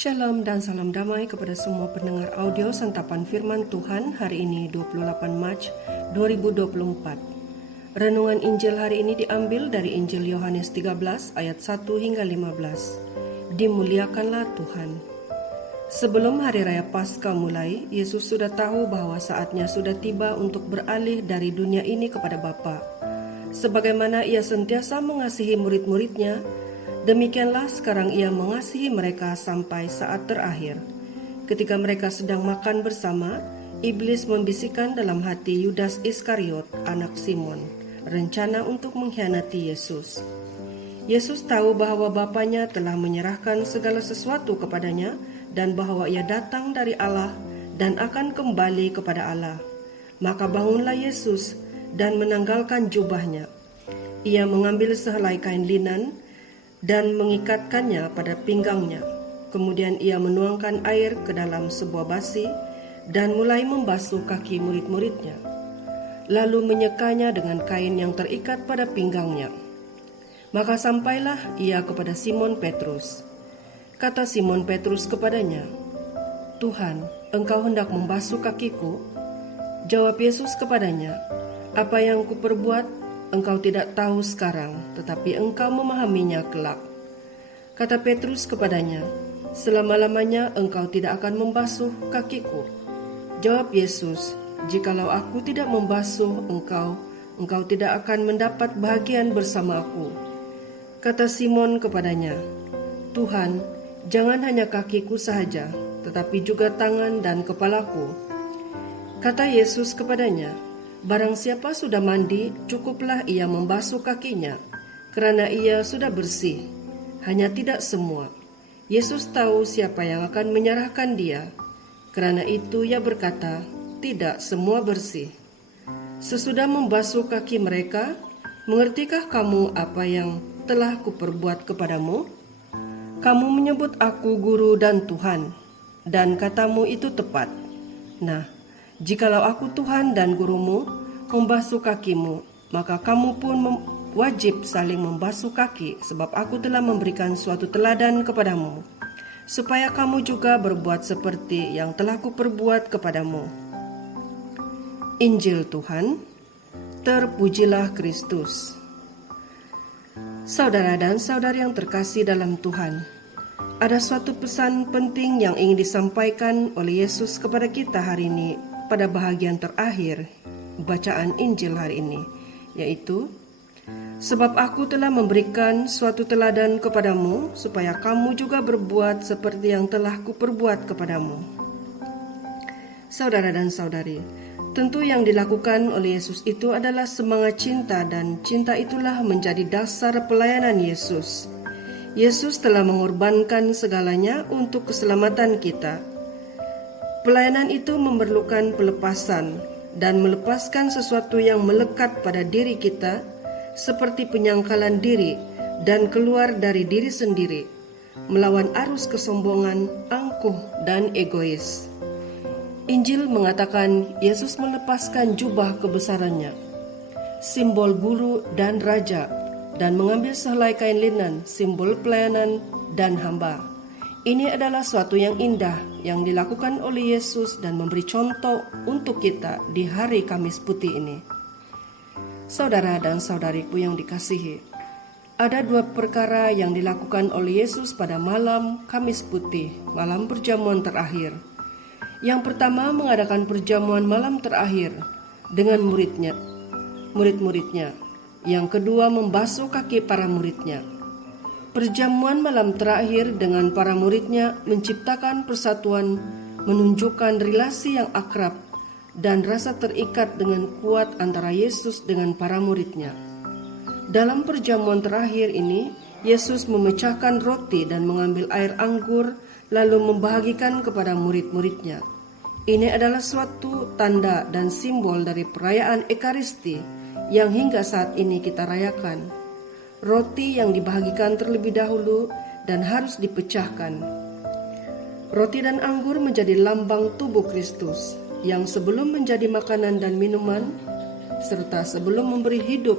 Shalom dan salam damai kepada semua pendengar audio Santapan Firman Tuhan hari ini 28 Mac 2024. Renungan Injil hari ini diambil dari Injil Yohanes 13 ayat 1 hingga 15. Dimuliakanlah Tuhan. Sebelum hari raya Paskah mulai, Yesus sudah tahu bahwa saatnya sudah tiba untuk beralih dari dunia ini kepada Bapa. Sebagaimana ia sentiasa mengasihi murid-muridnya, demikianlah sekarang ia mengasihi mereka sampai saat terakhir. Ketika mereka sedang makan bersama, iblis membisikkan dalam hati Yudas Iskariot, anak Simon, rencana untuk mengkhianati Yesus. Yesus tahu bahwa Bapanya telah menyerahkan segala sesuatu kepadanya dan bahwa ia datang dari Allah dan akan kembali kepada Allah. Maka bangunlah Yesus dan menanggalkan jubahnya. Ia mengambil sehelai kain linen dan mengikatkannya pada pinggangnya. Kemudian ia menuangkan air ke dalam sebuah basi dan mulai membasuh kaki murid-muridnya. Lalu menyekanya dengan kain yang terikat pada pinggangnya. Maka sampailah ia kepada Simon Petrus. Kata Simon Petrus kepadanya, "Tuhan, engkau hendak membasuh kakiku?" Jawab Yesus kepadanya, "Apa yang kuperbuat engkau tidak tahu sekarang, tetapi engkau memahaminya kelak." Kata Petrus kepadanya, "Selama-lamanya engkau tidak akan membasuh kakiku." Jawab Yesus, "Jikalau aku tidak membasuh engkau tidak akan mendapat bahagian bersama aku." Kata Simon kepadanya, "Tuhan, jangan hanya kakiku sahaja, tetapi juga tangan dan kepalaku." Kata Yesus kepadanya, "Barang siapa sudah mandi, cukuplah ia membasuh kakinya, kerana ia sudah bersih. Hanya tidak semua." Yesus tahu siapa yang akan menyerahkan dia. Kerana itu ia berkata, "Tidak semua bersih." Sesudah membasuh kaki mereka, "Mengertikah kamu apa yang telah kuperbuat kepadamu? Kamu menyebut aku guru dan Tuhan, dan katamu itu tepat. Nah, jikalau aku Tuhan dan gurumu, membasuh kakimu, maka kamu pun wajib saling membasuh kaki, sebab aku telah memberikan suatu teladan kepadamu, supaya kamu juga berbuat seperti yang telah kuperbuat kepadamu." Injil Tuhan. Terpujilah Kristus. Saudara dan saudari yang terkasih dalam Tuhan, ada suatu pesan penting yang ingin disampaikan oleh Yesus kepada kita hari ini pada bahagian terakhir bacaan Injil hari ini, yaitu, "Sebab aku telah memberikan suatu teladan kepadamu, supaya kamu juga berbuat seperti yang telah kuperbuat kepadamu." Saudara dan saudari, tentu yang dilakukan oleh Yesus itu adalah semangat cinta, dan cinta itulah menjadi dasar pelayanan Yesus. Yesus telah mengorbankan segalanya untuk keselamatan kita. Pelayanan itu memerlukan pelepasan dan melepaskan sesuatu yang melekat pada diri kita, seperti penyangkalan diri dan keluar dari diri sendiri, melawan arus kesombongan, angkuh, dan egois. Injil mengatakan Yesus melepaskan jubah kebesarannya, simbol guru dan raja, dan mengambil sehelai kain linen, simbol pelayanan dan hamba. Ini adalah suatu yang indah yang dilakukan oleh Yesus dan memberi contoh untuk kita di hari Kamis Putih ini. Saudara dan saudariku yang dikasihi, ada dua perkara yang dilakukan oleh Yesus pada malam Kamis Putih, malam perjamuan terakhir. Yang pertama, mengadakan perjamuan malam terakhir dengan murid-muridnya. Yang kedua, membasuh kaki para muridnya. Perjamuan malam terakhir dengan para muridnya menciptakan persatuan, menunjukkan relasi yang akrab dan rasa terikat dengan kuat antara Yesus dengan para muridnya. Dalam perjamuan terakhir ini, Yesus memecahkan roti dan mengambil air anggur, lalu membagikan kepada murid-muridnya. Ini adalah suatu tanda dan simbol dari perayaan Ekaristi yang hingga saat ini kita rayakan. Roti yang dibagikan terlebih dahulu dan harus dipecahkan. Roti dan anggur menjadi lambang tubuh Kristus yang sebelum menjadi makanan dan minuman, serta sebelum memberi hidup,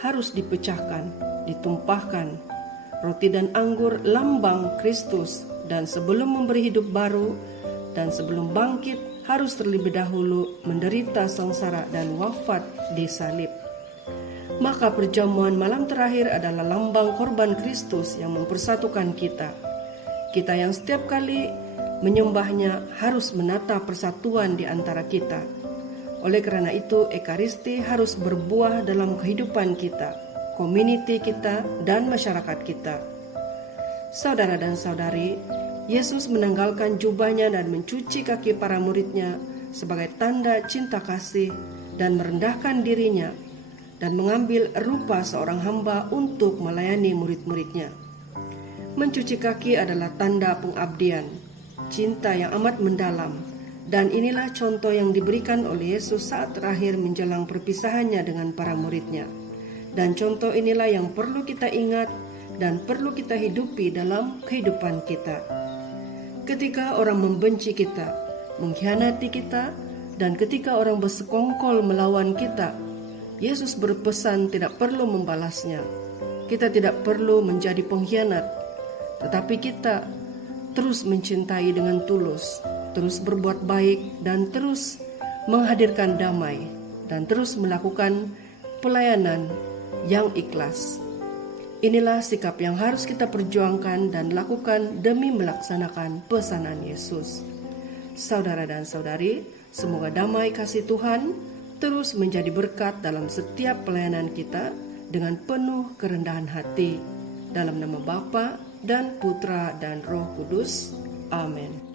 harus dipecahkan, ditumpahkan. Roti dan anggur lambang Kristus dan sebelum memberi hidup baru, dan sebelum bangkit harus terlebih dahulu menderita sengsara dan wafat di salib. Maka perjamuan malam terakhir adalah lambang korban Kristus yang mempersatukan kita. Kita yang setiap kali menyembahnya harus menata persatuan di antara kita. Oleh karena itu, Ekaristi harus berbuah dalam kehidupan kita, komuniti kita, dan masyarakat kita. Saudara dan saudari, Yesus menanggalkan jubahnya dan mencuci kaki para muridnya sebagai tanda cinta kasih dan merendahkan dirinya dan mengambil rupa seorang hamba untuk melayani murid-muridnya. Mencuci kaki adalah tanda pengabdian, cinta yang amat mendalam, dan inilah contoh yang diberikan oleh Yesus saat terakhir menjelang perpisahannya dengan para muridnya. Dan contoh inilah yang perlu kita ingat dan perlu kita hidupi dalam kehidupan kita. Ketika orang membenci kita, mengkhianati kita, dan ketika orang bersekongkol melawan kita, Yesus berpesan tidak perlu membalasnya. Kita tidak perlu menjadi pengkhianat, tetapi kita terus mencintai dengan tulus, terus berbuat baik, dan terus menghadirkan damai, dan terus melakukan pelayanan yang ikhlas. Inilah sikap yang harus kita perjuangkan dan lakukan demi melaksanakan pesanan Yesus. Saudara dan saudari, semoga damai kasih Tuhan terus menjadi berkat dalam setiap pelayanan kita dengan penuh kerendahan hati. Dalam nama Bapa dan Putra dan Roh Kudus. Amin.